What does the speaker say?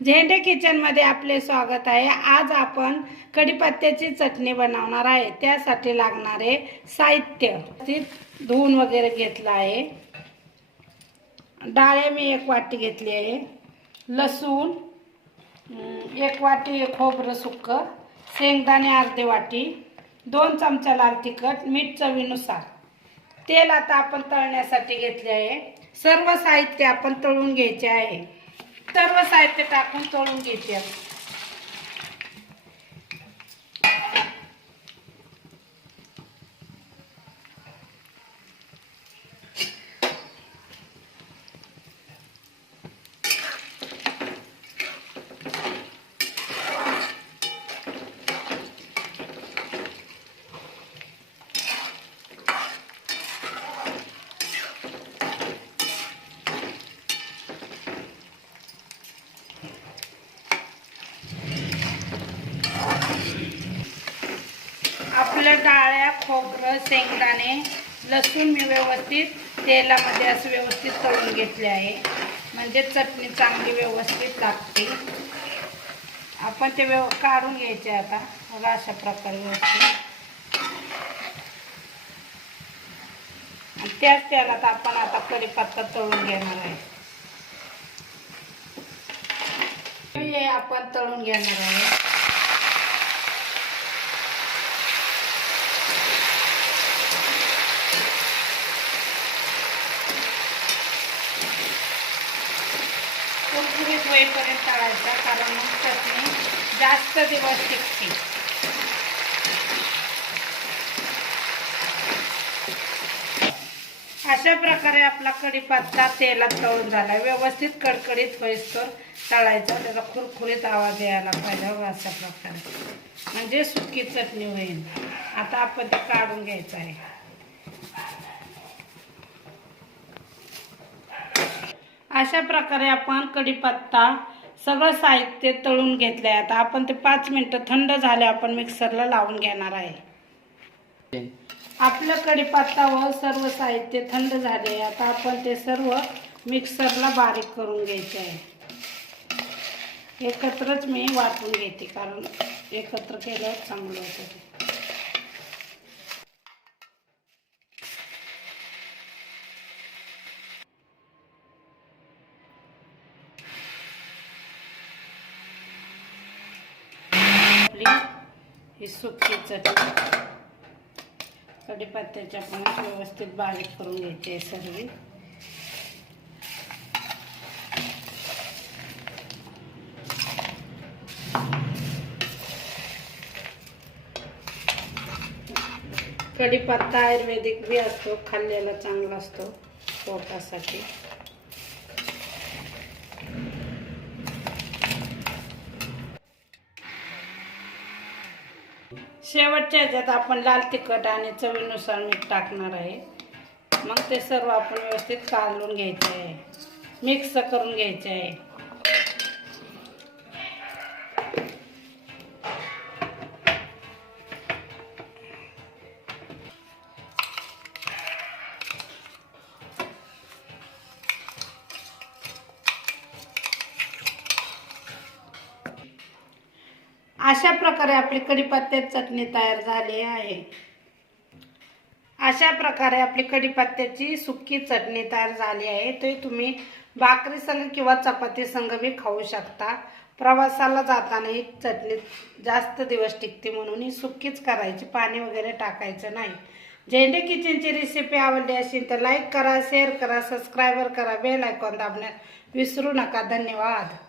झेंडे किचनमध्ये आपले स्वागत आहे। आज आपण कढीपत्त्याची चटणी बनवणार आहे। त्यासाठी लागणारे साहित्य धुवून वगैरे घेतलं आहे। डाळे मी 1 वाटी घेतली आहे, लसूण 1 वाटी, खोबरं सुक्क, शेंगदाणे अर्धी वाटी, 2 चमचा लाल तिखट, मीठ चवीनुसार। तेल आता आपण तळण्यासाठी घेतले आहे। सर्व साहित्य आपण तळून घ्यायचे आहे। सर्व साहित्य टाकून तळून घ्यायचे आहे। आपल्या डाळ्या, खोबरं, शेंगदाणे, लसूण मी व्यवस्थित तेलामध्ये असं व्यवस्थित तळून घेतले आहे, म्हणजे चटणी चांगली व्यवस्थित लागते। आपण ते काढून घ्यायचे आता बघा अशा प्रकारे व्यवस्थित। आणि त्याच तेलात आपण आता कढीपत्ता तळून घेणार आहे। हे आपण तळून घेणार आहे। कुरकुरीत होईपर्यंत तळायचा, कारण मग चटणी जास्त दिवस टिकते। अशा प्रकारे आपला कढीपत्ता तेलात तळून झाला। व्यवस्थित कडकडीत होईस्तोवर तळायचा, त्याचा कुरकुरीत आवाज यायला पाहिजे अशा प्रकारे, म्हणजे सुकी चटणी होईल। आता आपण ते काढून घ्यायचं आहे। अशा प्रकारे आपण कढीपत्ता सगळं साहित्य तळून घेतले आहे। आता आपण ते 5 मिनिटं थंड झाले आपण मिक्सरला लावून घेणार आहे। आपलं कढीपत्ता व सर्व साहित्य थंड झाले। आता आपण ते सर्व मिक्सरला बारीक करून घ्यायचे आहे। एकत्रच मी वाटून घेते, कारण एकत्र केल्यावर चांगलं होतं। ही सुकी चटणी कढीपत्त्याच्या पण व्यवस्थित बारीक करून घ्यायची आहे सर्व। कढीपत्ता आयुर्वेदिक बी असतो, खाल्लेला चांगला असतो पोटासाठी। शेवटच्या ह्याच्यात आपण लाल तिखट आणि चवीनुसार मीठ टाकणार आहे। मग ते सर्व आपण व्यवस्थित कालवून घ्यायचे आहे, मिक्स करून घ्यायचे आहे। अशा प्रकारे आपली कढीपत्त्याची चटणी तयार झाली आहे। अशा प्रकारे आपली कढीपत्त्याची सुकी चटणी तयार झाली आहे। ते तुम्ही भाकरी संग किंवा चपाती संग भी खाऊ शकता। प्रवासाला जाताना ही चटणी जास्त दिवस टिकते, म्हणून ही सुकीच करायची, पाणी वगैरे टाकायचं नाही। झेंडे किचनची रेसिपी आवडली असेल तर लाईक करा, शेअर करा, सबस्क्राइबर करा, बेल आयकॉन दाबण्यास विसरू नका। धन्यवाद।